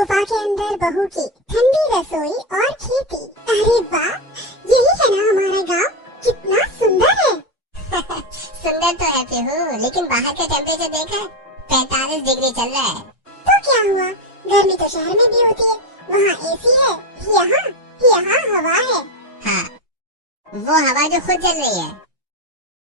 गुफा के अंदर बहू की ठंडी रसोई और खेती। अरे वाह, यही है ना हमारा गांव। कितना सुंदर है। सुंदर तो है पीहू, लेकिन बाहर का टेम्परेचर देखा, 45 डिग्री चल रहा है। तो क्या हुआ, गर्मी तो शहर में भी होती है। वहाँ एसी है, यहाँ हवा है। हाँ, वो हवा जो खुद चल रही है।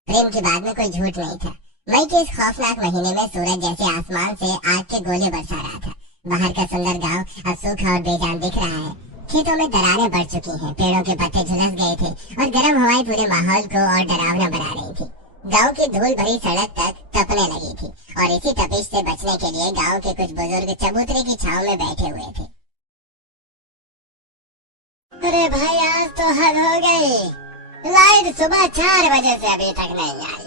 प्रेम की बात में कोई झूठ नहीं था। मई के इस खौफनाक महीने में सूरज जैसे आसमान से आग के गोले बरसा रहा था। बाहर का सुंदर गांव अब सूखा और बेजान दिख रहा है। खेतों में दरारें बढ़ चुकी हैं, पेड़ों के पत्ते झुलस गए थे और गर्म हवाएं पूरे माहौल को और डरावना बना रही थी। गांव की धूल भरी सड़क तक तपने लगी थी और इसी तपिश से बचने के लिए गांव के कुछ बुजुर्ग चबूतरे की छांव में बैठे हुए थे। अरे भाई, आज तो हद हो गई। लाइट सुबह 4 बजे से अभी तक नहीं आई।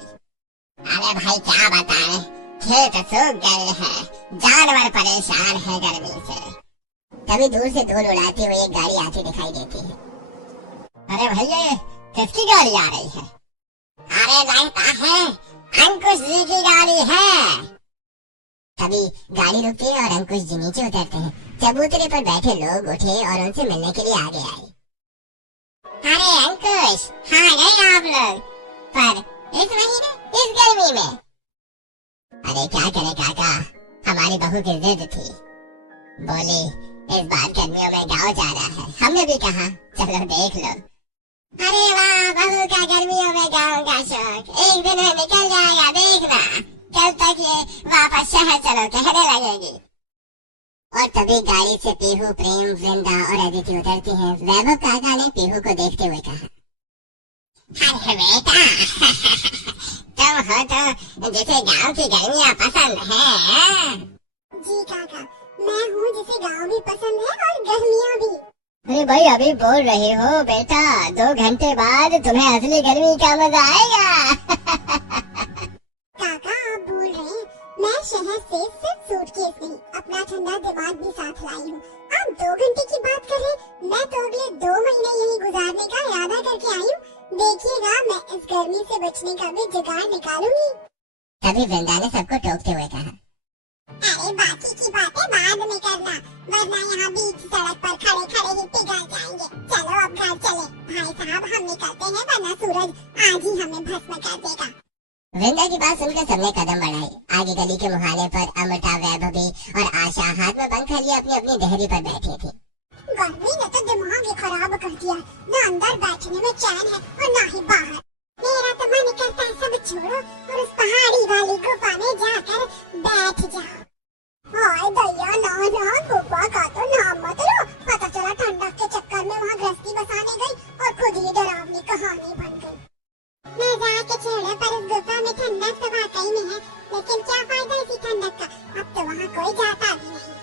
अरे भाई क्या बताएं, खेत सूख गए हैं, जानवर परेशान है गर्मी से। तभी दूर से धूल उड़ाती हुई एक गाड़ी आती दिखाई देती है। अरे भैया, किसकी गाड़ी आ रही है? अरे लगता है अंकुश जी की गाड़ी है। तभी गाड़ी रुकती है और अंकुश जी नीचे उतरते हैं। चबूतरे पर बैठे लोग उठे और उनसे मिलने के लिए आगे आए। अरे अंकुश, हाँ गए आप लोग, पर इस महीने, इस गर्मी में? अरे क्या करे काका, हमारी बहू की जिद थी। बोली इस बार गर्मियों में गांव जा रहा है। हमने भी कहा चलो देख लो। अरे वाह, बहू का गर्मियों में गांव का शौक एक दिन में निकल जाएगा, देखना। कल तक ये वापस शहर चलो कहने लगेगी। और तभी गाड़ी से पीहू, प्रेम, वृंदा और अदिति उतरती हैं। वैभव काका ने पीहू को देखते हुए कहा, अरे बेटा, तुम हो तो जिसे गांव की गर्मियाँ पसंद है। जी काका, मैं हूँ जिसे गांव भी पसंद है और गर्मियाँ भी। अरे भाई, अभी बोल रही हो बेटा, 2 घंटे बाद तुम्हें असली गर्मी का मजा आएगा। काका आप भूल रहे हैं, मैं शहर से सिर्फ सूटकेस नहीं, अपना ठंडा दिमाग भी साथ लाई हूँ। आप 2 घंटे की बात कर रहे, मैं तो अगले 2 महीने यहीं गुजारने का इरादा करके आई हूँ। देखिएगा, मैं इस गर्मी से बचने का भी जुगाड़ निकालूंगी। तभी वृंदा ने सबको टोकते हुए कहा, अरे बाकी की बातें बाद में करना, वरना यहाँ बीच सड़क पर खड़े खड़े ही पिघल जाएंगे। चलो अब घर चले। भाई साहब हम निकलते हैं, वरना सूरज आज ही हमें भस्म कर देगा। वृंदा की बात सुनकर सबने कदम बढ़ाए। आगे गली के मुहाने पर अमृता, वैभवी और आशा हाथ में पंखा लिए अपनी अपनी देहरी पर बैठी थी। गर्मी ने तो दिमाग ही खराब कर दिया। न अंदर बैठने में चैन है और न ही बाहर। मेरा तो मन करता है सब छोड़ो और उस पहाड़ी वाली गुफा में जाकर बैठ जाओ। हाय दैया, ना गुफा का तो नाम मत लो। पता चला ठंडक के चक्कर में वहाँ गृहस्थी बसाने गई और खुद ही डरावनी कहानी बन गई। मजाक के छोड़ो, पर इस गुफा में ठंडक तो वाकई में है, लेकिन क्या फायदा इसी ठंडक का, अब तो वहाँ कोई जाता भी नहीं।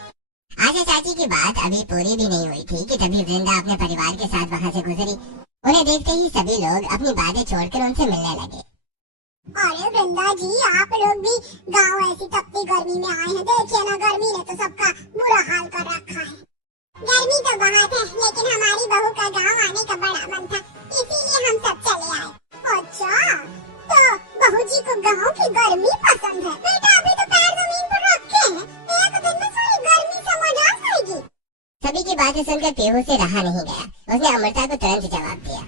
आशा चाची की बात अभी पूरी भी नहीं हुई थी कि तभी वृंदा अपने परिवार के साथ वहाँ से गुजरी। उन्हें देखते ही सभी लोग अपनी बातें छोड़कर उनसे मिलने लगे। अरे वृंदा जी, आप लोग भी गांव ऐसी तपती गर्मी में आए हैं। देखिए ना, गर्मी ने तो सबका बुरा हाल कर रखा है। गर्मी तो बहुत है, लेकिन हमारी बहू का गांव आने का बड़ा मन था, इसीलिए हम सब चले आए। अच्छा, तो बहू जी को गांव की गर्मी पसंद है। बेटा अभी तो पैर जमीन पर रखे हैं, एक दिन में सारी गर्मी समझ आ जाएगी। सभी की बातें सुनकर पीहू से रहा नहीं गया। उसने अमृता को तुरंत जवाब दिया,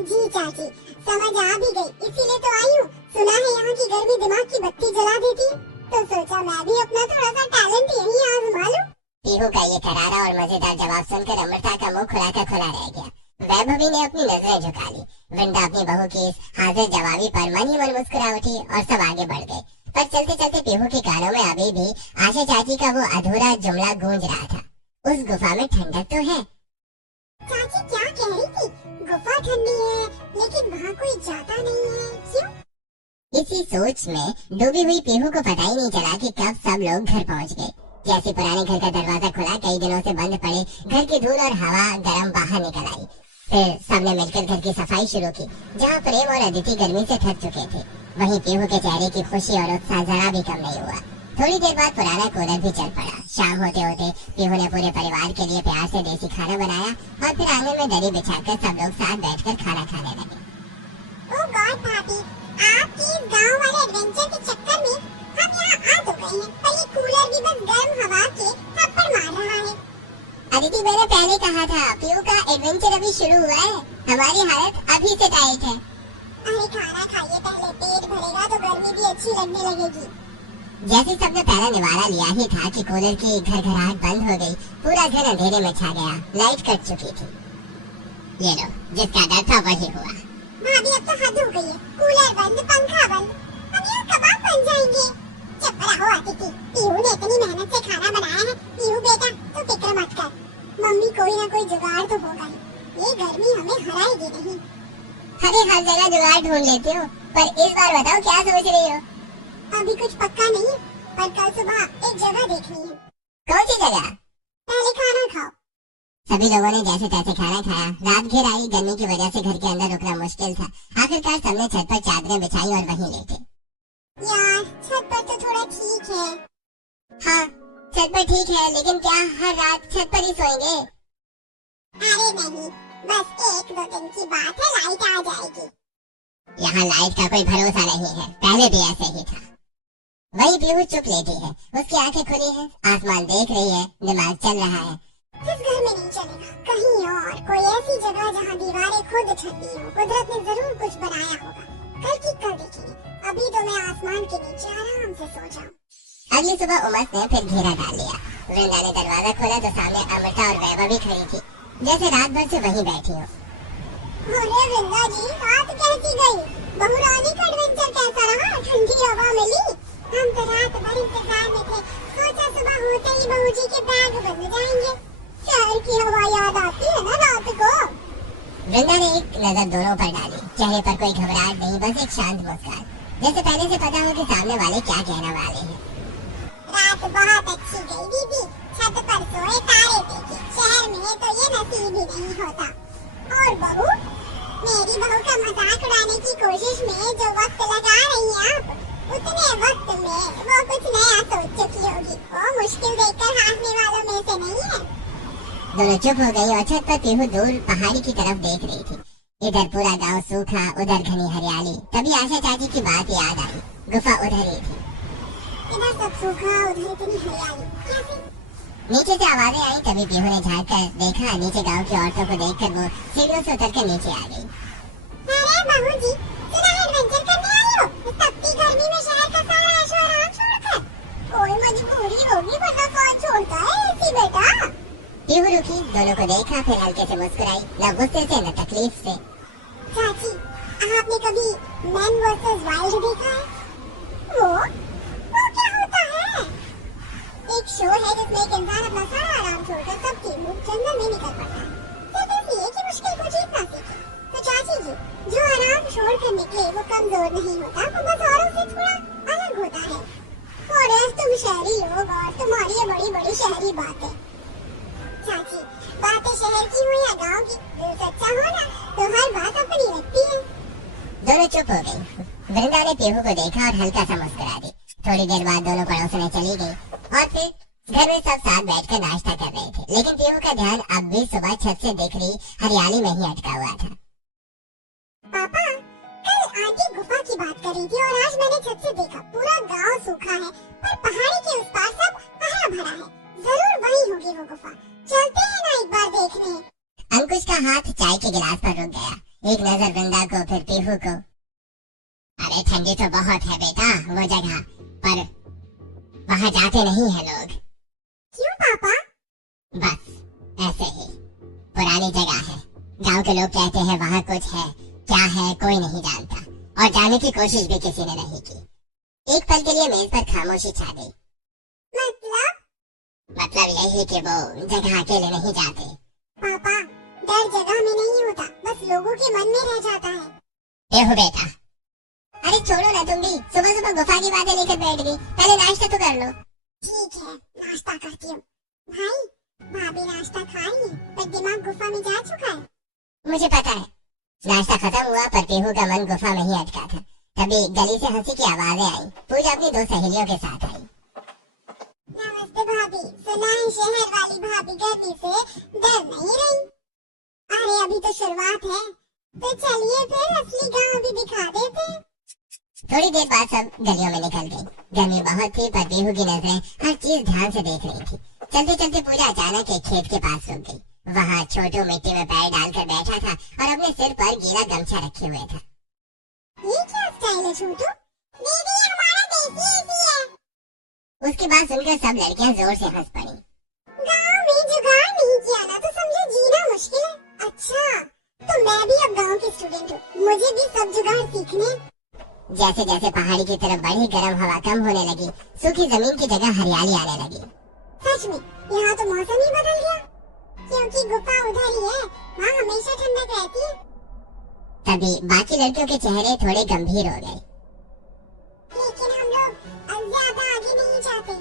जी चाची, समझ आ भी गई, इसीलिए तो आई हूँ। सुना है यहाँ की गर्मी दिमाग की बत्ती जला देती, तो सोचा मैं भी अपना थोड़ा सा टैलेंट यहीं आजमा लूं। पीहू का ये करारा और मजेदार जवाब सुनकर अमृता का मुंह खुलाकर खुला रह गया। वैभवी ने अपनी नजरें झुका ली। वृंदा अपनी बहू की इस हाजिर जवाबी पर मन ही मन मुस्कुरा उठी और सब आगे बढ़ गए। पर चलते चलते पीहू के कानों में अभी भी आशा चाची का वो अधूरा जुमला गूंज रहा था, उस गुफा में ठंडक तो है। चाची क्या कह रही थी? गुफा ठंडी है, लेकिन वहाँ कोई जाता नहीं है, क्यों? इसी सोच में डूबी हुई पीहू को पता ही नहीं चला कि कब सब लोग घर पहुँच गए। जैसे पुराने घर का दरवाजा खुला, कई दिनों से बंद पड़े घर की धूल और हवा गर्म बाहर निकल आई। फिर सबने मिलकर घर की सफाई शुरू की। जहाँ प्रेम और अदिति गर्मी से थक चुके थे, वहीं पीहू के चेहरे की खुशी और उत्साह जरा भी कम नहीं हुआ। थोड़ी देर बाद पुराना कूलर भी चल पड़ा। शाम होते होते पीहू ने पूरे परिवार के लिए प्यार से देसी खाना बनाया और फिर आंगन में दरी बिछाकर सब लोग साथ बैठकर खाना खाने लगे। ओह गॉड भाभी, आपके इस गांव वाले एडवेंचर के चक्कर में हम यहाँ आ तो गए हैं, पर ये कूलर भी बस गर्म हवा के थप्पड़ मार रहा है। अदिति, मैंने पहले कहा था पीयू का एडवेंचर अभी शुरू हुआ है, हमारी हालत अभी से टाइट है। अरे खाना खाइए पहले, पेट भरेगा तो गर्मी भी अच्छी लगने लगेगी। जैसे सबने पहला निवारा लिया ही था कि कूलर की घरघराहट बंद हो गई, पूरा घर अंधेरे में छा गया, लाइट कट चुकी थी। ये लो, जिसका डर था वही हुआ। भाभी अब तो हद हो गई है, कूलर बंद, पंखा बंद, हम यहाँ कबाब बन जाएंगे। चुप रहो अदिति, पीयू ने इतनी मेहनत से खाना बनाया है। पीयू बेटा तो फिक्र मत कर, मम्मी कोई ना कोई जुगाड़ तो होगा ही, ये गर्मी हमें हराएगी नहीं। अरे हर जगह जुगाड़ ढूंढ लेती हो, पर इस बार बताओ क्या सोच रही हो? अभी कुछ पक्का नहीं, पर कल सुबह एक जगह देखनी है। कौन सी जगह? पहले खाना खाओ। सभी लोगों ने जैसे तैसे खाना खाया। रात घेर आई, गर्मी की वजह से घर के अंदर रुकना मुश्किल था। आखिरकार सबने छत पर चादरें बिछाई और वहीं लेटे। यार छत पर तो थोड़ा ठीक है। हाँ, छत पर ठीक है, लेकिन क्या हर रात छत पर ही सोएंगे? अरे नहीं, बस 1-2 दिन की बात है, लाइट आ जाएगी। यहाँ लाइट का कोई भरोसा नहीं है, पहले भी ऐसे ही था। वही पीहू चुप लेटी है, उसकी आंखें खुली हैं, आसमान देख रही है, दिमाग चल रहा है। इस घर में नहीं चलेगा, कहीं और कोई ऐसी जगह जहाँ दीवारें खुद ठंडी हो। कुदरत ने जरूर कुछ बनाया होगा, कल की कल देखेंगे। अभी तो मैं आसमान के नीचे आराम से सो जाऊं। अगली सुबह उमस ने फिर घेरा डाल लिया। वृंदा ने दरवाजा खोला तो सामने अमृता और वैभव भी खड़ी थी, जैसे रात भर से वहीं बैठी हो। अरे वृंदा जी, रात कैसी गई? बहू रानी का एडवेंचर कैसा रहा? ठंडी हवा मिली? हम तो रात भर इंतजार में थे, सोचा सुबह होते ही बहू जी के बैग बन जाएंगे। शहर की हवा याद आती है ना रात को। वृंदा ने एक नजर दोनों पर डाली, चेहरे पर कोई घबराहट नहीं, बस एक शांत मुस्कान, जैसे पहले से पता हो कि सामने वाले क्या कहने वाले हैं। रात बहुत अच्छी गई दीदी, छत पर सोए, तारे देखे। शहर में तो ये नसीब ही नहीं होता। और बहू, मेरी बहू का मजाक उड़ाने की कोशिश में जो वक्त लगा रही हैं आप, उतने वक्त में वो कुछ नया सोच चुकी होगी। वो मुश्किल देखकर हारने वालों में से नहीं है। दोनों चुप हो गई और छत पर पीहू दूर पहाड़ी की तरफ देख रही थी। इधर पूरा गांव सूखा, उधर घनी हरियाली। तभी आशा चाची की बात याद आई, गुफा उधर ही थी। इधर सब सूखा, उधर इतनी हरियाली, कैसे? नीचे से आवाजें आई, तभी पीहू ने झांक कर देखा। नीचे गांव की औरतों को देखकर वो सीढ़ियों से उतरकर नीचे आ गई। अरे बहू जी, सुना एडवेंचर करने आई हो? तपती गर्मी में शहर का सारा ऐशो आराम छोड़कर? कोई मजबूरी होगी, वरना कौन छोड़ता है ऐसी बेटा? पीहू रुकी, दोनों को देखा, फिर हल्के से मुस्कुराई, न गुस्से से न तकलीफ से। चाची, आपने कभी मैन वर्सेस वाइल्ड देखा है? वो क्या होता है? एक शो है जिसमें एक इंसान अपना सारा आराम छोड़कर सबके मुंह जंगल में निकल पड़ता है, सिर्फ इसलिए कि मुश्किल को जीतना सीखे। तो चाची जी, जो आराम छोड़कर निकले वो कमजोर नहीं होता, वो बस औरों से थोड़ा अलग होता है। और तुम शहरी लोग और तुम्हारी ये बड़ी बड़ी शहरी बातें। चाची, बातें शहर की हो या गांव की, दिल सच्चा हो ना तो हर बात अपनी लगती है। दोनों चुप हो गई। वृंदा ने पीहू को देखा और हल्का सा मुस्कुरा दी। थोड़ी देर बाद दोनों पड़ोसने चली गई और फिर घर में सब साथ बैठकर नाश्ता कर रहे थे। लेकिन पीहू का ध्यान अब भी सुबह छत से दिख रही हरियाली में ही अटका हुआ था। पापा, कल आंटी गुफा की बात कर रही थी और आज मैंने छत से देखा, पूरा गांव सूखा है, पर पहाड़ी के उस पार सब हरा भरा है। जरूर वही होगी वो गुफा। चलते हैं ना एक बार देखने। अंकुश का हाथ चाय के गिलास पर रुक गया। एक नजर वृंदा को, फिर पीहू को। अरे ठंडी तो बहुत है बेटा वो जगह, पर वहाँ जाते नहीं है लोग। क्यों पापा? बस ऐसे ही, पुरानी जगह है। गांव के लोग कहते हैं वहाँ कुछ है, क्या है कोई नहीं जानता, और जाने की कोशिश भी किसी ने नहीं की। एक पल के लिए मेज पर खामोशी छा गई। मतलब यही कि वो जगह अकेले नहीं जाते। पापा, डर जगह में नहीं होता, बस लोगों के मन में रह जाता है। देखो बेटा, अरे छोड़ो ना तुम भी, सुबह सुबह गुफा की बातें लेकर बैठ गई। पहले नाश्ता तो कर लो। ठीक है, नाश्ता करती हूँ। भाई, भाभी नाश्ता खाई है, पर दिमाग गुफा में जा चुका है। मुझे पता है। नाश्ता खत्म हुआ पर पीहू का मन गुफा में ही अटका था। तभी गली से हंसी की आवाजें आई। पूजा अपनी 2 सहेलियों के साथ आई। नमस्ते भाभी, सुना है शहर वाली भाभी गर्मी से डर नहीं रही? अरे अभी तो शुरुआत है, तो चलिए फिर असली गांव भी दिखा देते हैं। थोड़ी देर बाद सब गलियों में निकल गई। गर्मी बहुत थी पर पीहू की नजरें हर चीज ध्यान से देख रही थी। चलते चलते पूजा अचानक एक खेत के पास रुक गई। वहाँ छोटू मिट्टी में पैर डालकर बैठा था और अपने सिर पर गीला गमछा रखे हुए था। ये क्या स्टाइल है छोटू? दीदी हमारा देसी एसी है। उसकी बात सुनकर सब लड़कियां जोर से हंस पड़ी। गाँव में जुगाड़ नहीं किया ना तो समझे जीना मुश्किल है। अच्छा तो मैं भी अब गाँव की स्टूडेंट हूँ, मुझे भी सब जुगाड़ सीखने। जैसे जैसे पहाड़ी की तरफ बढ़ी गर्म हवा कम होने लगी, सूखी जमीन की जगह हरियाली आने लगी। सच में यहाँ तो मौसम ही बदल गया, क्योंकि गुफा उधर ही है, वहाँ हमेशा ठंडक रहती है। तभी बाकी लड़कियों के चेहरे थोड़े गंभीर हो गए। लेकिन हम लोग ज्यादा आगे नहीं जाते,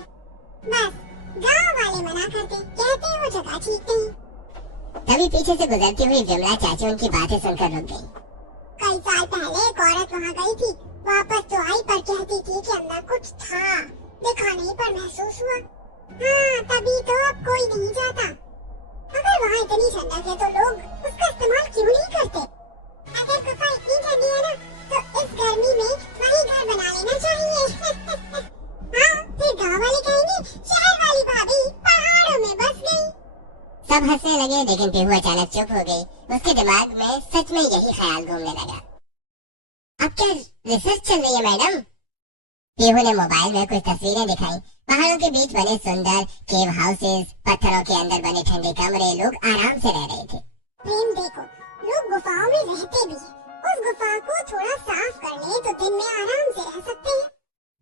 बस गाँव वाले मना करते, कहते वो जगह ठीक नहीं। तभी पीछे से गुजरती हुई विमला चाची उनकी बातें सुनकर रुक गई। कई साल पहले एक औरत वहाँ गई थी, वापस तो आई पर कहती थी कि अंदर कुछ था, देखा नहीं पर महसूस हुआ। हाँ तभी तो अब कोई नहीं जाता। अगर वहाँ इतनी ठंडक है तो लोग उसका इस्तेमाल क्यों नहीं करते? अगर गुफा इतनी ठंडी है ना तो इस गर्मी में वही घर बना लेना चाहिए। हाँ फिर गाँव वाले कहेंगे शहर वाली भाभी पहाड़ों में बस गई। सब हंसने लगे, लेकिन पीहू अचानक चुप हो गई। उसके दिमाग में सच में यही ख्याल घूमने लगा। अब क्या रिसर्च चल रही है मैडम? पीहू ने मोबाइल में कुछ तस्वीरें दिखाई। पहाड़ों के बीच बने सुंदर केव हाउसेस, पत्थरों के अंदर बने ठंडे कमरे, लोग आराम से रह रहे थे। प्रेम देखो, लोग गुफाओं में रहते भी हैं। उस गुफा को थोड़ा साफ कर ले तो दिन में आराम से रह सकते हैं।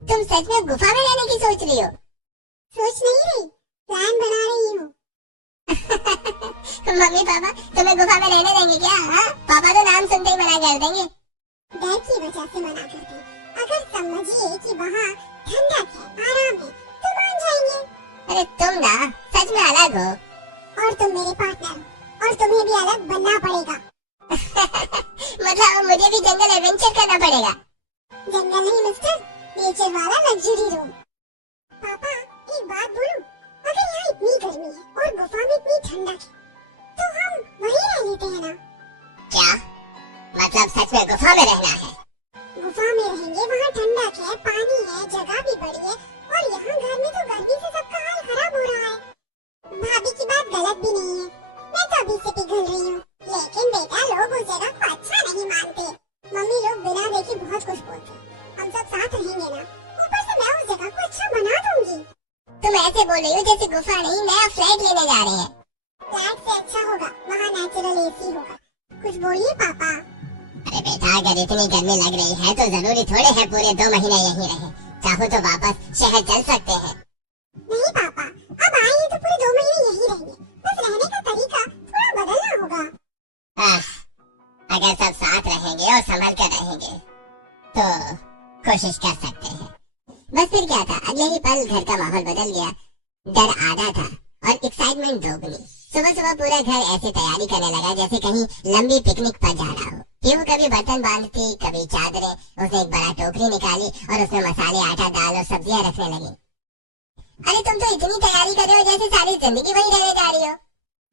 तुम सच में गुफा में रहने की सोच रही हो? सोच नहीं रही, प्लान बना रही हूँ। मम्मी पापा तुम्हें गुफा में रहने देंगे क्या? हाँ? पापा तो नाम सुनते ही मना कर देंगे। डर की वजह से मना करते। अगर समझिए कि वहाँ ठंडक है, आराम है, तो मान जाएंगे। अरे तुम ना सच में अलग हो। और तुम मेरे पार्टनर, और तुम्हें भी अलग बनना पड़ेगा। मतलब मुझे भी जंगल एडवेंचर करना पड़ेगा? जंगल नहीं मिस्टर, नेचर वाला लग्जरी रूम। पापा एक बात बोलूं, अगर यहाँ इतनी गर्मी है और गुफा में इतनी ठंडक है, तो हम वहीं रह लेते हैं ना? क्या मतलब सच में गुफा में रहना है? गुफा में रहेंगे, वहाँ ठंडक है, पानी है, जगह भी बड़ी है, और यहाँ घर में तो गर्मी से सबका हाल खराब हो रहा है। भाभी की बात गलत भी नहीं है, मैं तो अभी से पिघल रही हूँ। लेकिन बेटा लोग उस जगह को अच्छा नहीं मानते। मम्मी लोग बिना देखे बहुत कुछ बोलते। हम सब साथ रहेंगे ना, ऊपर से मैं उस जगह को अच्छा बना दूंगी। तुम ऐसे बोल रही हो जैसे गुफा नहीं नया फ्लैट लेने जा रहे हैं। फ्लैट से अच्छा होगा, वहाँ नेचुरल एसी होगा। कुछ बोलिए पापा। अरे बेटा अगर इतनी गर्मी लग रही है तो जरूरी थोड़े है पूरे 2 महीने यहीं रहे। चाहो तो वापस शहर चल सकते हैं। नहीं पापा, अब आए हैं तो पूरे 2 महीने यहीं रहेंगे, बस रहने का तरीका थोड़ा बदलना होगा। अगर सब साथ रहेंगे और संभल कर रहेंगे तो कोशिश कर सकते हैं। बस फिर क्या था, अगले ही पल घर का माहौल बदल गया। डर आधा था और एक्साइटमेंट दोगुनी। सुबह सुबह पूरा घर ऐसे तैयारी करने लगा जैसे कहीं लंबी पिकनिक पर जा रहा हो। पीहू कभी बर्तन बांधती, कभी चादरें। उसने एक बड़ा टोकरी निकाली और उसमें मसाले, आटा, दाल और सब्जियां रखने लगी। अरे तुम तो इतनी तैयारी कर रहे हो जैसे सारी जिंदगी वही रहने जा रही हो।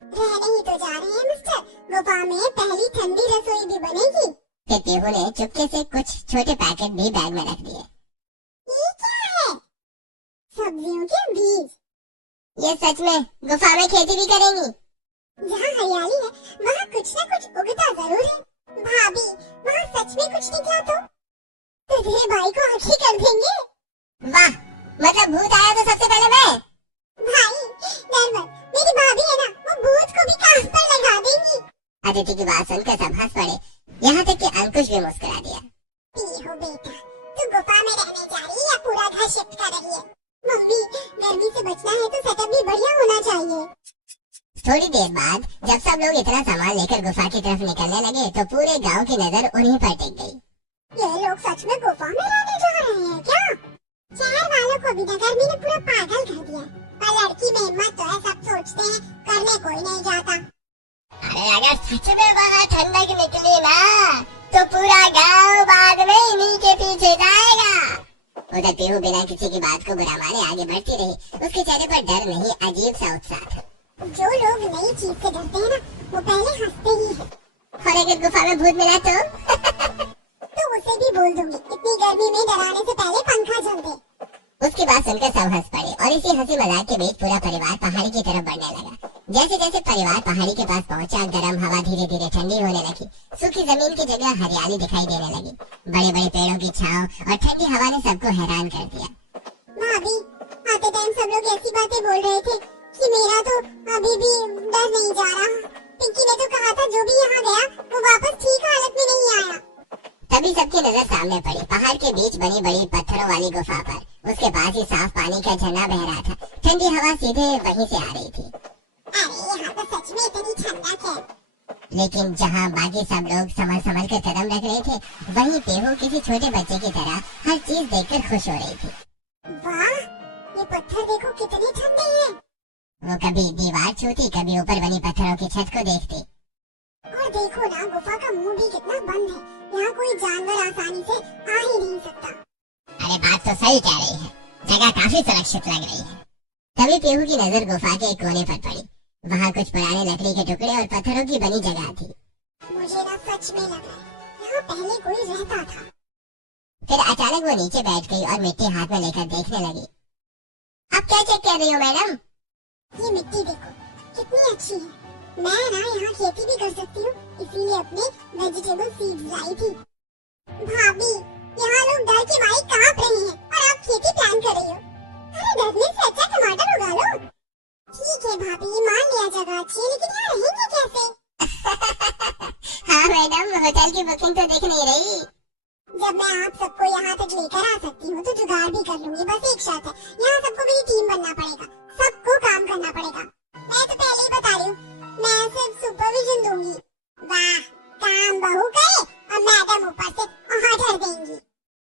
रहने ही तो जा रहे हैं मिस्टर, गुफा में पहली ठंडी रसोई भी बनेगी। फिर पीहू ने चुपके से कुछ छोटे पैकेट भी बैग में रख दिए। ये क्या है? सब्जियों के बीज। ये सच में गुफा में खेती भी करेंगी? जहाँ हरियाली है वहाँ कुछ न कुछ उगता जरूर है। भाभी वहाँ सच में कुछ निकला तो तेरे भाई को हकी कर देंगे। वाह, मतलब भूत आया तो सबसे पहले मैं? भाई डर मत, मेरी भाभी है ना, वो भूत को भी कान पर लगा देंगी। अदिति की बात सुनकर सब हंस पड़े, यहाँ तक कि अंकुश भी मुस्कुरा दिया। पीहू बेटा, तू गुफा में रहने जा रही है या पूरा घर शिफ्ट कर रही है? मम्मी गर्मी से बचना है तो सेटअप भी बढ़िया होना चाहिए। थोड़ी देर बाद जब सब लोग इतना सामान लेकर गुफा की तरफ निकलने लगे तो पूरे गांव की नजर उन्हीं पर टिक गई। ये लोग सच में गुफा में रहने जा रहे हैं क्या? शहर वालों को भी गर्मी ने पूरा पागल कर दिया। पर लड़की में हिम्मत तो है, सब सोचते हैं, करने कोई नहीं जाता। अरे अगर सच में वहाँ ठंडक निकली ना तो पूरा गांव बाद में इन्हीं के पीछे जाएगा। उधर पीहू बिना किसी की बात को बुरा माने आगे बढ़ती रही। उसके चेहरे पर डर नहीं, अजीब सा उत्साह था। जो लोग नई चीज से डरते हैं ना, वो पहले हंसते ही हैं। और अगर गुफा में भूत मिला तो तो उसे भी बोल दूंगी, इतनी गर्मी में डराने से पहले पंखा चल दे। उसकी बात सुनकर सब हंस पड़े और इसी हंसी मजाक के बीच पूरा परिवार पहाड़ी की तरफ बढ़ने लगा। जैसे जैसे परिवार पहाड़ी के पास पहुंचा, गर्म हवा धीरे धीरे ठंडी होने लगी। सूखी जमीन की जगह हरियाली दिखाई देने लगी। बड़े बड़े पेड़ों की छांव और ठंडी हवा ने सबको हैरान कर दिया। भाभी, आते टाइम सब लोग ऐसी बातें बोल रहे थे कि मेरा तो अभी भी डर नहीं जा रहा। पिंकी ने तो कहा था जो भी यहाँ गया वो वापस ठीक हालत में नहीं आया। तभी सबकी नजर सामने पड़ी, पहाड़ के बीच बनी बड़ी पत्थरों वाली गुफा पर। उसके पास ही साफ पानी का झरना बह रहा था। ठंडी हवा सीधे वहीं से आ रही थी। अरे यहाँ तो सच में इतनी ठंडक है। लेकिन जहाँ बाकी सब लोग संभल संभल कर कदम रख रहे थे, वहीं पेहू किसी छोटे बच्चे की तरह हर चीज देखकर खुश हो रही थी। वाह, ये पत्थर देखो कितने ठंडे हैं। वो कभी दीवार छूती, कभी ऊपर बनी पत्थरों की छत को देखती। और देखो ना, गुफा का मुंह भी कितना बंद है। यहाँ कोई जानवर आसानी से आ ही नहीं सकता। अरे बात तो सही कह रही है, जगह काफी सुरक्षित लग रही है। तभी पेहू की नजर गुफा के एक कोने पर पड़ी। वहाँ कुछ पुराने लकड़ी के टुकड़े और पत्थरों की बनी जगह थी। मुझे ना सच में लग रहा है यहाँ पहले कोई रहता था। फिर अचानक वो नीचे बैठ गई और मिट्टी हाथ में लेकर देखने लगी। अब क्या चेक कर रही हो मैडम? ये मिट्टी देखो कितनी अच्छी है। मैं ना यहाँ खेती भी कर सकती हूँ, इसीलिए अपने वेजिटेबल सीड्स लाई थी। भाभी, यहाँ लोग डर के मारे कांप रहे हैं और आप खेती प्लान कर रही हो। अरे डरने से अच्छा टमाटर उगा लो। ठीक है भाभी, मान लिया जगह अच्छी है, लेकिन यहाँ रहेंगे कैसे? हाँ मैडम, होटल की बुकिंग तो दिख नहीं रही। जब मैं आप सबको यहाँ तक लेकर आ सकती हूँ तो जुगाड़ भी कर लूंगी। बस एक शर्त है, यहाँ सबको मेरी टीम बनना पड़ेगा, सबको काम करना पड़ेगा। मैं तो पहले ही बता रही हूँ, मैं सिर्फ सुपरविजन दूंगी। वाह, काम बहू करे और मैडम ऊपर से ऑर्डर देंगी।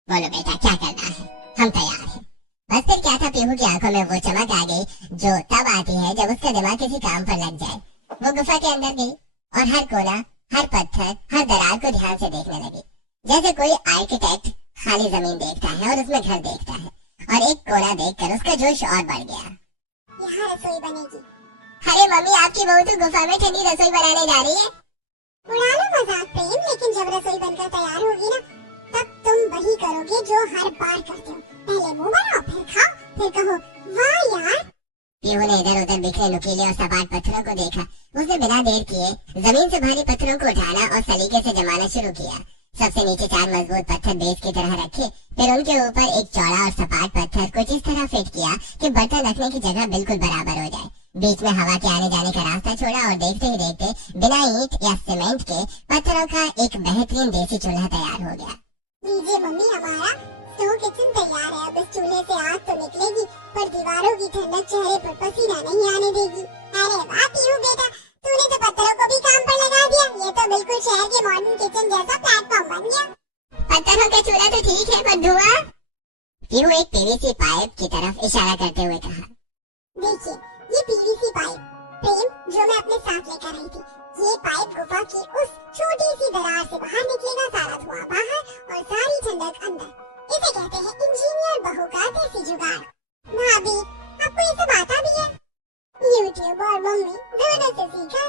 बोलो बेटा क्या करना है, हम तैयार हैं। बस फिर क्या था, पेहू की आंखों में वो चमक आ गई जो तब आती है जब उसका दिमाग किसी काम पर लग जाए। वो गुफा के अंदर गई और हर कोना, हर पत्थर, हर दरार को ध्यान से देखने लगी, जैसे कोई आर्किटेक्ट खाली जमीन देखता है और उसमें घर देखता है। और एक कोना देखकर उसका जोश और बढ़ गया। यहाँ रसोई बनेगी। अरे मम्मी, आपकी बहू तो गुफा में ठंडी रसोई बनाने जा रही है। उड़ा लो मजाक प्रेम, लेकिन जब रसोई बनकर तैयार होगी ना, तब तुम वही करोगे जो हर बार करते हो। पहले मुंह बनाओ, फिर खाओ, फिर कहो वाह यार। पेहू ने इधर उधर बिखरे नुकीले और सपाट पत्थरों को देखा। उसने बिना देर किए जमीन से भारी पत्थरों को उठाना और सलीके से जमाना शुरू किया। सबसे नीचे 4 मजबूत पत्थर बेस की तरह रखे, फिर उनके ऊपर एक चौड़ा और सपाट पत्थर कुछ इस तरह फिट किया कि बर्तन रखने की जगह बिल्कुल बराबर हो जाए। बीच में हवा के आने जाने का रास्ता छोड़ा और देखते ही देखते बिना ईंट या सीमेंट के पत्थरों का एक बेहतरीन देसी चूल्हा तैयार हो गया। लीजिए मम्मी, हमारा स्टोव किचन तैयार है। अब इस चूल्हे से आग तो निकलेगी, पर दीवारों की ठंडक चेहरे पर पसीना नहीं आने देगी। अरे वाह पीहू बेटा, तूने तो पत्थरों को भी काम पर लगा दिया। ये तो बिल्कुल शहर के मॉडर्न किचन जैसा प्लेटफॉर्म बन गया। पत्थरों का चूल्हा तो ठीक है, पर धुआं? पीहू एक पीवीसी पाइप की तरफ इशारा करते हुए कहा। देखिए, ये पीवीसी पाइप प्रेम जो मैं अपने साथ लेकर आई थी, ये पाइप गुफा की उस छोटी सी दरार से बाहर निकलेगा। सारा धुआं बाहर और सारी ठंडक अंदर। इसे कहते हैं इंजीनियर बहू का देसी जुगाड़। भाभी, आपको ये सब आता भी है? यूट्यूब और मम्मी दोनों से सीखा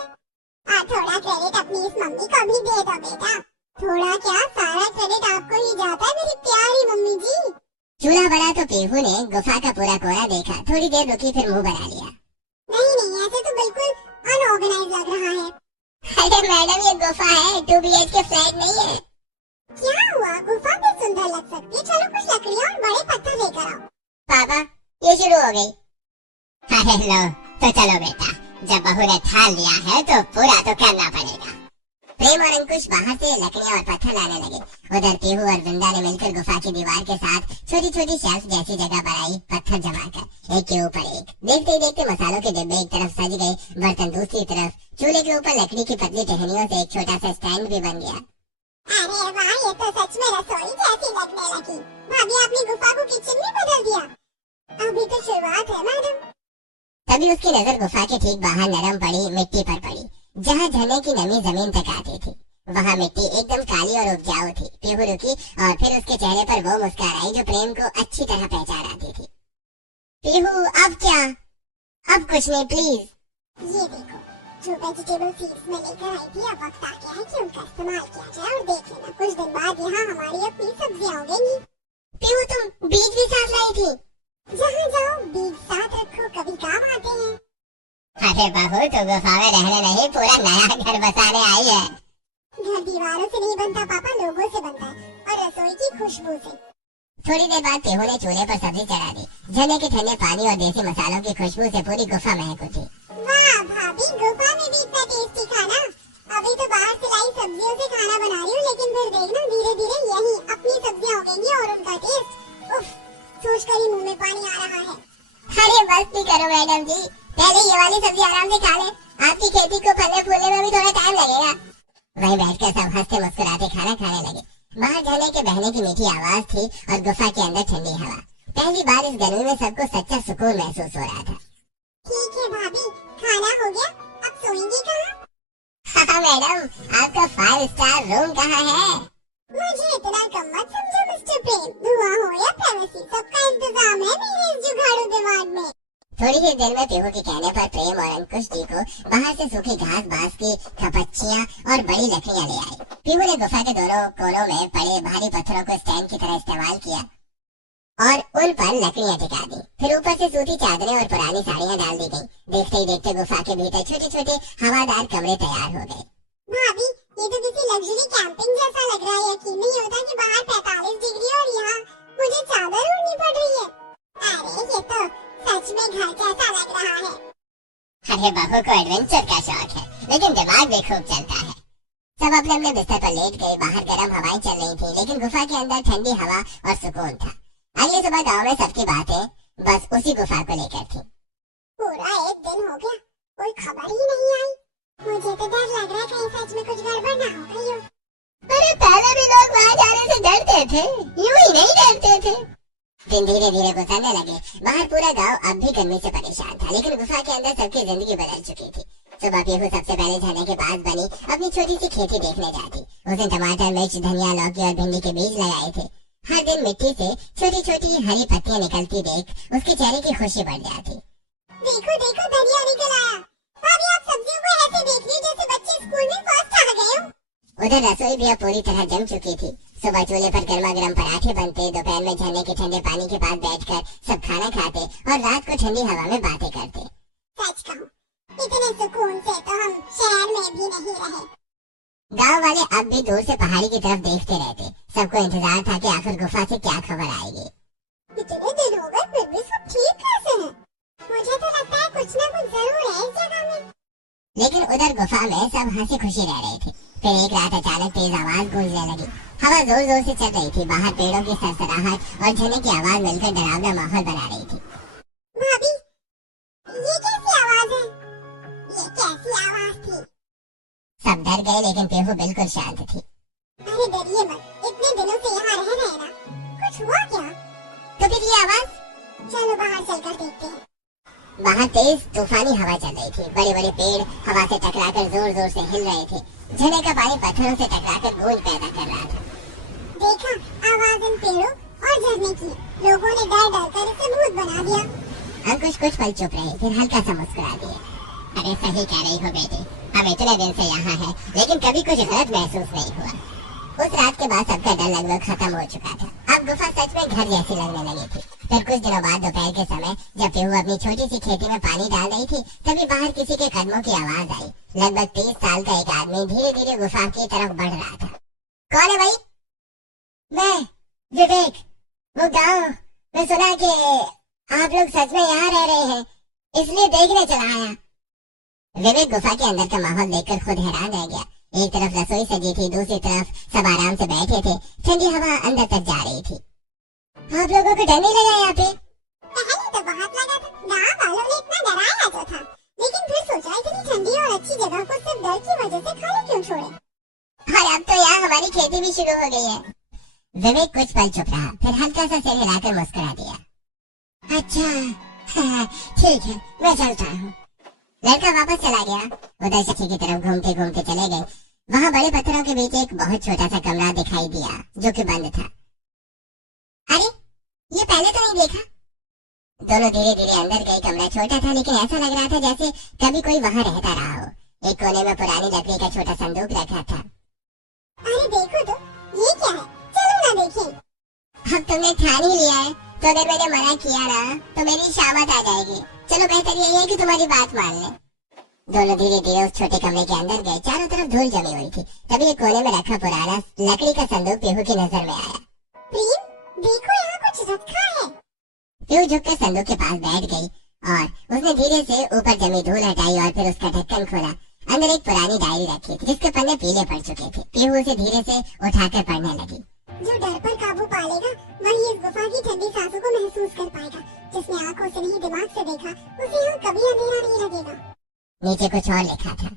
है। थोड़ा क्रेडिट अपनी इस मम्मी को भी दे दो बेटा। थोड़ा क्या, सारा क्रेडिट आपको ही जाता है मेरी प्यारी मम्मी जी। चूल्हा बड़ा तो पेहू ने गुफा का पूरा कोना देखा। थोड़ी देर रुकी, फिर मुंह बना लिया। नहीं, ऐसे तो बिल्कुल अनऑर्गेनाइज लग रहा है। अरे मैडम, ये गुफा है, 2 BHK फ्लैट नहीं है। क्या हुआ, गुफा भी सुंदर लग सकती है। चलो कुछ लकड़ियाँ और बड़े पत्थर लेकर आओ। पापा, ये शुरू हो गई। अरे लो, तो चलो बेटा, जब बहू ने ठान लिया है तो पूरा तो करना पड़ेगा। प्रेम और अंकुश बाहर से लकड़ियाँ और पत्थर लाने लगे। उधर पेहू और वृंदा ने मिलकर गुफा की दीवार के साथ छोटी छोटी शेल्फ जैसी जगह बनाई, पत्थर जमाकर एक के ऊपर एक। देखते ही देखते मसालों के डिब्बे एक तरफ सज गए, बर्तन दूसरी तरफ। चूल्हे के ऊपर लकड़ी की पतली टहनियों से एक छोटा सा स्टैंड भी बन गया। अरे वाह, ये तो सच में रसोई जैसी लगने लगी। भाभी, आपने गुफा को किचन में बदल दिया। अभी तो शुरुआत है मैडम। तभी उसकी नजर गुफा के ठीक बाहर नरम पड़ी मिट्टी पर पड़ी, जहाँ झरने की नमी जमीन तक आती थी। वहाँ मिट्टी एकदम काली और उपजाऊ थी। पेहू रुकी और फिर उसके चेहरे पर वो मुस्कान आई जो प्रेम को अच्छी तरह पहचान आती थी। पेहू, अब क्या? अब कुछ नहीं, प्लीज। ये देखो, जो वेजिटेबल सीड्स में लेकर आई थी, अब वक्त आ गया है कि उनका इस्तेमाल किया जाए। और देख लेना, कुछ दिन बाद यहाँ हमारी अपनी सब्जियाँ उगेंगी। पेहू, तुम बीज भी साथ लाई थी? जहाँ जाओ बीज साथ रखो, कभी काम आते हैं। अरे बहू तो गुफा में रहने नहीं, पूरा नया घर बसाने आई है। घर दीवारों से नहीं बनता पापा, लोगों से बनता है, और रसोई की खुशबू से। थोड़ी देर बाद पीहू ने चूल्हे पर सब्जी चढ़ा दी। झरने के ठंडे पानी और देसी मसालों की खुशबू से पूरी गुफा महक उठी। वाह भाभी, गुफा में भी इतना टेस्टी खाना। अभी तो बाहर से लाई सब्जियों से खाना बना रही हूँ, लेकिन फिर देखना धीरे धीरे यही अपनी सब्जियां उगेंगी और उनका टेस्ट, उफ, सोचकर ही मुंह में पानी आ रहा है। अरे बस भी करो मैडम जी, पहले ये वाली सब्जी आराम से खा ले। आपकी खेती को फलने फूलने में भी थोड़ा टाइम लगेगा। वहीं बैठकर सब हंसते मुस्कुराते खाना खाने लगे। बाहर झरने के बहने की मीठी आवाज थी और गुफा के अंदर ठंडी हवा। पहली बार इस गर्मी में सबको सच्चा सुकून महसूस हो रहा था। ठीक है भाभी, खाना हो गया, अब सोएंगी कहाँ? हाँ मैडम, आपका 5 स्टार रूम कहाँ है? मुझे इतना कम मत समझो मिस्टर प्रेम। धुआं हो या प्राइवेसी, सबका इंतजाम है मेरे इस जुगाड़ू दिमाग में। थोड़ी ही देर में पीहू के कहने पर प्रेम और अंकुश जी को बाहर से सूखी घास, बांस की खपच्चियां और बड़ी लकड़ियां ले आए। पीहू ने गुफा के दोनों कोनों में पड़े भारी पत्थरों को स्टैंड की तरह इस्तेमाल किया और उन पर लकड़ियां टिका दी। फिर ऊपर से सूती चादरें और पुरानी साड़ियां डाल दी गई। देखते ही देखते गुफा के भीतर छोटे छोटे हवादार कमरे तैयार हो गए। भाभी, ये तो किसी लग्जरी कैंपिंग जैसा लग रहा है। यकीन नहीं होता कि बाहर 45 डिग्री और यहाँ मुझे चादर ओढ़नी पड़ रही है। अरे ये तो सच में घर कैसा लग रहा है। अरे बहू को एडवेंचर का शौक है, लेकिन दिमाग भी खूब चलता है। सब अपने अपने बिस्तर पर लेट गए। बाहर गर्म हवाएं चल रही थी, लेकिन गुफा के अंदर ठंडी हवा और सुकून था। अगली सुबह गांव में सबकी बातें बस उसी गुफा को लेकर थी। पूरा एक दिन हो गया, कोई खबर ही नहीं आई। मुझे तो डर लग रहा है कहीं सच में कुछ गड़बड़ ना हो गई हो। अरे पहले भी लोग वहाँ जाने से डरते थे, यूं ही नहीं डरते थे। दिन धीरे धीरे गुजरने लगे। बाहर पूरा गांव अब भी गर्मी से परेशान था, लेकिन गुफा के अंदर सबकी जिंदगी बदल चुकी थी। सुबह पीहू सबसे पहले झरने के पास बनी अपनी छोटी सी खेती देखने जाती। उसने टमाटर, मिर्च, धनिया, लौकी और भिंडी के बीज लगाए थे। हर दिन मिट्टी से छोटी छोटी हरी पत्तियां निकलती देख उसके चेहरे की खुशी बढ़ जाती। देखो देखो, धनिया निकल आया। भाभी, आप सब्जियों को ऐसे देख रही जैसे बच्चे स्कूल में फर्स्ट आ गए हो। उधर रसोई भी अब पूरी तरह जम चुकी थी। सुबह चूल्हे पर गर्मा गर्म पराठे बनते, दोपहर में झरने के ठंडे पानी के पास बैठकर सब खाना खाते और रात को ठंडी हवा में बातें करते। सच कहूँ, इतने सुकून से तो हम शहर में भी नहीं रहे। गांव वाले अब भी दूर से पहाड़ी की तरफ देखते रहते। सबको इंतजार था कि आखिर गुफा से क्या खबर आएगी। इतने दिन हो गए, फिर भी सब ठीक कैसे है? मुझे तो लगता है कुछ ना कुछ जरूर है इस जगह में। लेकिन उधर गुफा में सब हंसी खुशी रह रहे थे। फिर एक रात अचानक तेज आवाज गूंजने लगी। हवा जोर जोर से चल रही थी। बाहर पेड़ों की सरसराहट और झरने की आवाज मिलकर डरावना माहौल बना रही थी। भाभी, ये कैसी आवाज है? ये कैसी आवाज थी? सब डर गए, लेकिन पीहू बिल्कुल शांत थी। अरे डरिए मत, इतने दिनों से यहाँ रह रहे हैं ना, कुछ हुआ क्या? तो फिर ये आवाज? चलो बाहर चलकर देखते हैं। बाहर तेज तूफानी हवा चल रही थी। बड़े बड़े पेड़ हवा से टकराकर जोर जोर से हिल रहे थे। झरने का पानी पत्थरों से टकराकर गूंज पैदा कर रहा था। देखा, आवाज इन पेड़ों और झरने की। लोगों ने डर डर कर इसे भूत बना दिया। अंकुश कुछ पल चुप रहे, फिर हल्का सा मुस्कुरा दिए। अरे सही कह रही हो बेटे, हम इतने दिन से यहाँ हैं, लेकिन कभी कुछ गलत महसूस नहीं हुआ। उस रात के बाद सबका डर लगभग खत्म हो चुका था। अब गुफा सच में घर जैसी लगने लगी थी। फिर कुछ दिनों बाद दोपहर के समय जब पीहू अपनी छोटी सी खेती में पानी डाल रही थी, तभी बाहर किसी के कदमों की आवाज आई। लगभग 30 साल का एक आदमी धीरे धीरे गुफा की तरफ बढ़ रहा था। कौन है भाई? मैं विवेक, वो गांव में सुना कि आप लोग सच में यहाँ रह रहे हैं, इसलिए देखने चला आया। विवेक गुफा के अंदर का माहौल देखकर खुद हैरान रह गया। एक तरफ रसोई सजी थी, दूसरी तरफ सब आराम से बैठे थे। ठंडी हवा अंदर तक जा रही थी। आप लोगों को डर नहीं लगा यहाँ पे? पहले तो बहुत लगा था, गाँव वालों ने इतना डराया तो था, लेकिन फिर सोचा इतनी ठंडी और अच्छी जगह को सिर्फ डर की वजह से खाली क्यों छोड़े। और अब तो यहाँ हमारी खेती भी शुरू हो गई है। विवेक कुछ पल चुप रहा, फिर हल्का सा सिर हिलाकर मुस्कुरा दिया। अच्छा, ठीक है, मैं चलता हूँ। लड़का वापस चला गया। उधर सखी की तरफ घूमते घूमते चले गए। वहाँ बड़े पत्थरों के बीच एक बहुत छोटा सा कमरा दिखाई दिया, जो कि बंद था। अरे, ये पहले तो नहीं देखा। दोनों धीरे धीरे अंदर गए। कमरा छोटा था, लेकिन ऐसा लग रहा था जैसे कभी कोई वहाँ रहता रहा हो। एक कोने में पुरानी लकड़ी का छोटा संदूक रखा था। अरे देखो तो, ये क्या है? चलो ना देखें। अब तुमने ठान ही लिया है तो अगर मैंने मना किया ना तो मेरी शामत आ जाएगी। चलो बेहतर यही है कि तुम्हारी बात मान ले। दोनों धीरे धीरे उस छोटे कमरे के अंदर गए। चारों तरफ धूल जमी हुई थी। तभी एक कोने में रखा पुराना लकड़ी का संदूक पीहू की नजर में आया। प्रेम, देखो यहाँ कुछ रखा है। पीहू झुककर संदूक के पास बैठ गई और उसने धीरे से ऊपर जमी धूल हटाई और फिर उसका ढक्कन खोला। अंदर एक पुरानी डायरी रखी थी जिसके पन्ने पीले पड़ चुके थे। पीहू उसे धीरे से उठाकर पढ़ने लगी। जो डर पर काबू पा लेगा वही इस गुफा की ठंडी सांसों को महसूस कर पाएगा। जिसने आंखों से नहीं दिमाग से देखा उसे यहाँ कभी अंधेरा नहीं लगेगा। नीचे कुछ और लिखा था।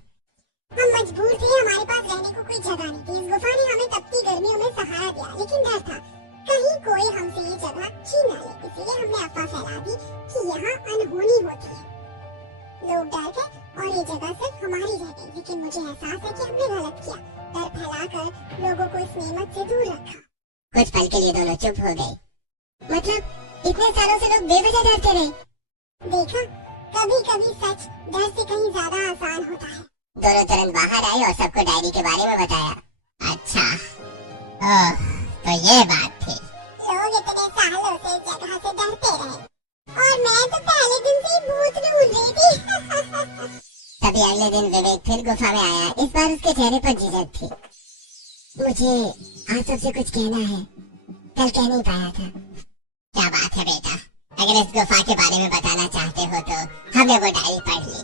हम मजबूर थे, हमारे पास रहने को कोई जगह नहीं थी। इस गुफा ने हमें तपती गर्मियों में सहारा दिया, लेकिन डर था कहीं कोई हमसे ये जगह छीन न ले। इसलिए हमने अफवाह फैला दी कि यहाँ अनहोनी होती है। लोग डर गए और ये जगह सिर्फ हमारी रह गई। लेकिन मुझे एहसास है कि हमने गलत किया। डर फैलाकर लोगों को इस नेमत से दूर रखा। कुछ पल के लिए दोनों चुप हो गए। मतलब इतने सालों से लोग बेवजह डरते रहे। देखा, कभी कभी सच डर से कहीं ज्यादा आसान होता है। दोनों तुरंत बाहर आए और सबको डायरी के बारे में बताया। अच्छा, ओह, तो ये बात थी। लोग इतने सालों से इस जगह से डरते रहे और मैं तो पहले दिन से ही भूत ढूंढ रही थी। तभी अगले दिन विवेक फिर गुफा में आया। इस बार उसके चेहरे पर झिझक थी। मुझे आज सबसे कुछ कहना है, कल कह नहीं पाया था। क्या बात है बेटा, अगर इस गुफा के बारे में बताना चाहते हो तो हमने वो डायरी पढ़ ली।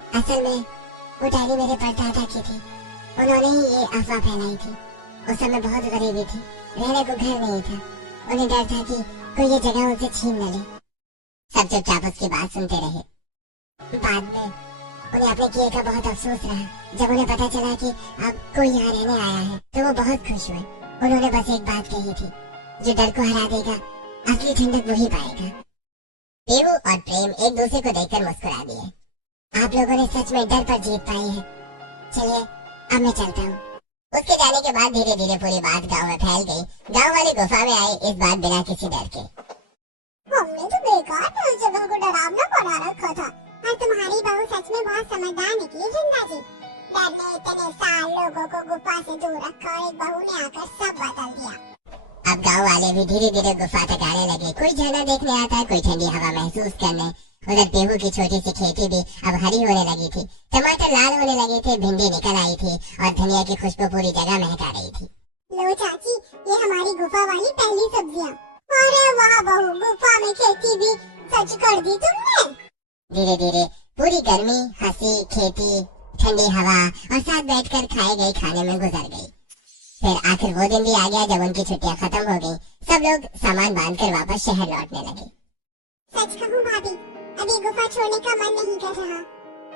असल में वो डायरी मेरे परदादा की थी। उन्होंने ही ये अफवाह फैलाई थी। उस समय बहुत गरीबी थी, रहने को घर नहीं था। उन्हें डर था कि कोई ये जगह उनसे छीन न ले। सब चुपचाप उसकी बात सुनते रहे। बाद में उन्हें अपने किए का बहुत अफसोस रहा। जब उन्हें पता चला कि अब कोई यहाँ रहने आया है तो वो बहुत खुश हुए। उन्होंने बस एक बात कही थी, जो डर को हरा देगा असली ठंडक वही पाएगा। पीहू और प्रेम एक दूसरे को देखकर मुस्कुरा दिए। आप लोगों ने सच में डर पर जीत पाई है। चलिए अब मैं चलता हूँ। उसके जाने के बाद धीरे धीरे पूरी बात गांव में फैल गई। गांव वाले गुफा में आए, इस बार बिना किसी डर के। हमने तो बेकार में उस जगह को डरावना बना रखा था और तुम्हारी बहू सच में बहुत समझदार निकली जिंदा जी। डर ने इतने साल लोगों को गुफा से दूर रखा और एक बहू ने आकर सब बदल दिया। अब गांव वाले भी धीरे धीरे गुफा तक आने लगे। कोई झरना देखने आता, कोई ठंडी हवा महसूस करने। उधर पीहू की छोटी सी खेती भी अब हरी होने लगी थी। टमाटर लाल होने लगे थे, भिंडी निकल आई थी और धनिया की खुशबू पूरी जगह महका रही थी। लो चाची, ये हमारी गुफा वाली पहली सब्जियाँ। अरे वाह बहू, गुफा में खेती भी सच कर दी तुमने। धीरे धीरे पूरी गर्मी, हंसी, खेती, ठंडी हवा और साथ बैठकर खाए गए खाने में गुजर गई। फिर आखिर वो दिन भी आ गया जब उनकी छुट्टियां खत्म हो गई। सब लोग सामान बांधकर वापस शहर लौटने लगे। सच कहूँ भाभी, अभी गुफा छोड़ने का मन नहीं कर रहा।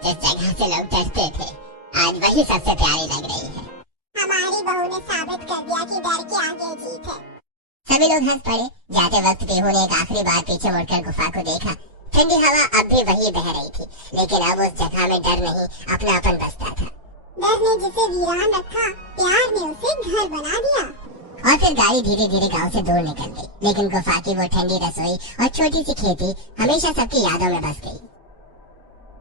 जिस जगह से लोग डरते थे आज वही सबसे प्यारी लग रही है। हमारी बहू ने साबित कर दिया कि डर के आगे जीत है। सभी लोग हंस पड़े। जाते वक्त पीहू ने एक आखिरी बार पीछे मुड़कर गुफा को देखा। ठंडी हवा अब भी वही बह रही थी, लेकिन अब उस जगह में डर नहीं, अपनापन बसता था। डर ने जिसे वीरान रखा, प्यार ने उसे घर बना दिया। और फिर गाड़ी धीरे धीरे गांव से दूर निकल गई, लेकिन गुफा की वो ठंडी रसोई और छोटी सी खेती हमेशा सबकी यादों में बस गई।